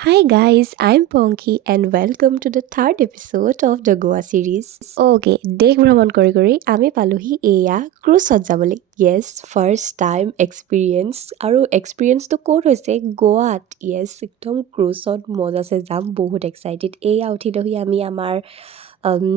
Hi guys, I'm Ponky and welcome to the third episode of the Goa series. Okay, দেশ ভ্ৰমণ কৰি কৰি আমি পালোহি এয়া ক্ৰুজত যাবলৈ। Yes, first time experience আৰু এক্সপিৰিয়েঞ্চটো ক'ত হৈছে গোৱাত। Yes, একদম ক্ৰুজত মজাছে যাম বহুত এক্সাইটেড। এয়া উঠিলোহি আমি আমাৰ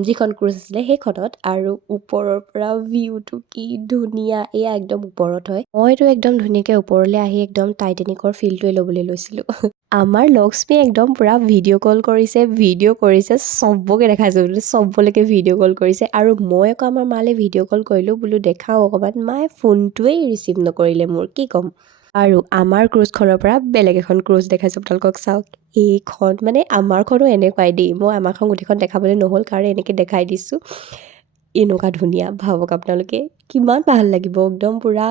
যিখন ক্ৰুজ আছিলে সেইখনত আৰু ওপৰৰ পৰা ভিউটো কি ধুনীয়া এয়া একদম ওপৰত হয় মইতো একদম ধুনীয়াকৈ ওপৰলৈ আহি একদম টাইটেনিকৰ ফিলটোৱে ল'বলৈ লৈছিলোঁ আমাৰ লক্ষ্মী একদম পূৰা ভিডিঅ' কল কৰিছে চবকে দেখাইছোঁ বোলো চবলৈকে ভিডিঅ' কল কৰিছে আৰু মই আকৌ আমাৰ মালৈ ভিডিঅ' কল কৰিলোঁ বোলো দেখাওঁ অকণমান মায়ে ফোনটোৱেই ৰিচিভ নকৰিলে মোৰ কি ক'ম আৰু আমাৰ ক্ৰুজখনৰ পৰা বেলেগ এখন ক্ৰুজ দেখাইছোঁ আপোনালোকক চাওক এইখন মানে আমাৰখনো এনেকুৱাই দেই মই আমাৰখন গোটেইখন দেখাবলৈ নহ'ল কাৰণ এনেকৈ দেখাই দিছোঁ এনেকুৱা ধুনীয়া ভাবক আপোনালোকে কিমান ভাল লাগিব একদম পূৰা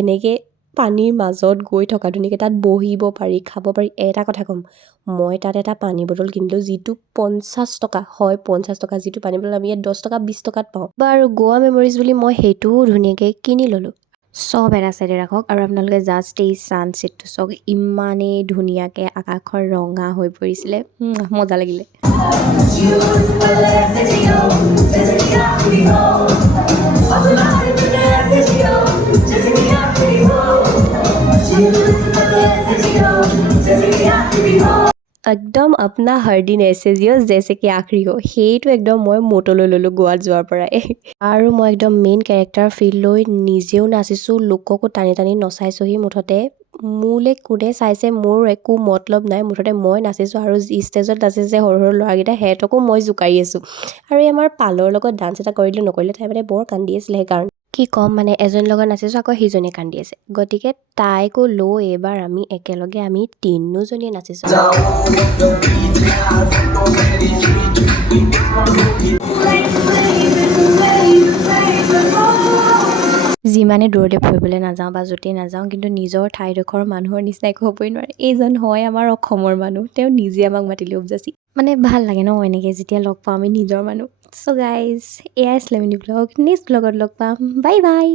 এনেকৈ পানীৰ মাজত গৈ থকা ধুনীয়াকৈ তাত বহিব পাৰি খাব পাৰি এটা কথা ক'ম মই তাত এটা পানী বটল কিনিলোঁ যিটো 50 টকা হয় 50 টকা যিটো পানী বটল আমি ইয়াত 10 টকা 20 টকাত পাওঁ বাৰু গোৱা মেমৰিজ বুলি মই সেইটোও ধুনীয়াকৈ কিনি ল'লোঁ চব এটা চাইডে ৰাখক আৰু আপোনালোকে জাষ্ট এই ছানছেটটো চাওক ইমানেই ধুনীয়াকৈ আকাশখন ৰঙা হৈ পৰিছিলে মজা লাগিলে একদম अपना हर दिन ऐसे जियो जैसे कि आखिरी हो সেইটো একদম মই মটলৈ ল'লোঁ গোৱাত যোৱাৰ পৰাই আৰু মই একদম মেইন কেৰেক্টাৰ ফিল লৈ নিজেও নাচিছোঁ লোককো টানি টানি নচাইছোঁহি মুঠতে মোলৈ কোনে চাইছে মোৰ একো মতলব নাই মুঠতে মই নাচিছোঁ আৰু ষ্টেজত নাচিছে সৰু সৰু ল'ৰাকেইটা সিহঁতকো মই জোকাৰি আছোঁ আৰু এই আমাৰ পালৰ লগত ডান্স এটা কৰিলোঁ নকৰিলে তাই মানে বৰ কান্দি আছিলে সেইকাৰণে কি ক'ম মানে এজনীৰ লগত নাচিছোঁ আকৌ সিজনীয়ে কান্দি আছে গতিকে তাইকো লৈ এইবাৰ আমি একেলগে আমি তিনিওজনীয়ে নাচিছোঁ যিমানে দূৰলৈ ফুৰিবলৈ নাযাওঁ বা য'তেই নাযাওঁ কিন্তু নিজৰ ঠাইডোখৰ মানুহৰ নিচিনা একো হ'বই নোৱাৰে এইজন হয় আমাৰ অসমৰ মানুহ তেওঁ নিজে আমাক মাতিলে উপজাচি মানে ভাল লাগে ন এনেকৈ যেতিয়া লগ পাওঁ আমি নিজৰ মানুহ চ' গাইজ এয়াই আছিলে মিনি ব্লগ নেক্সট ব্লগত লগ পাম বাই বাই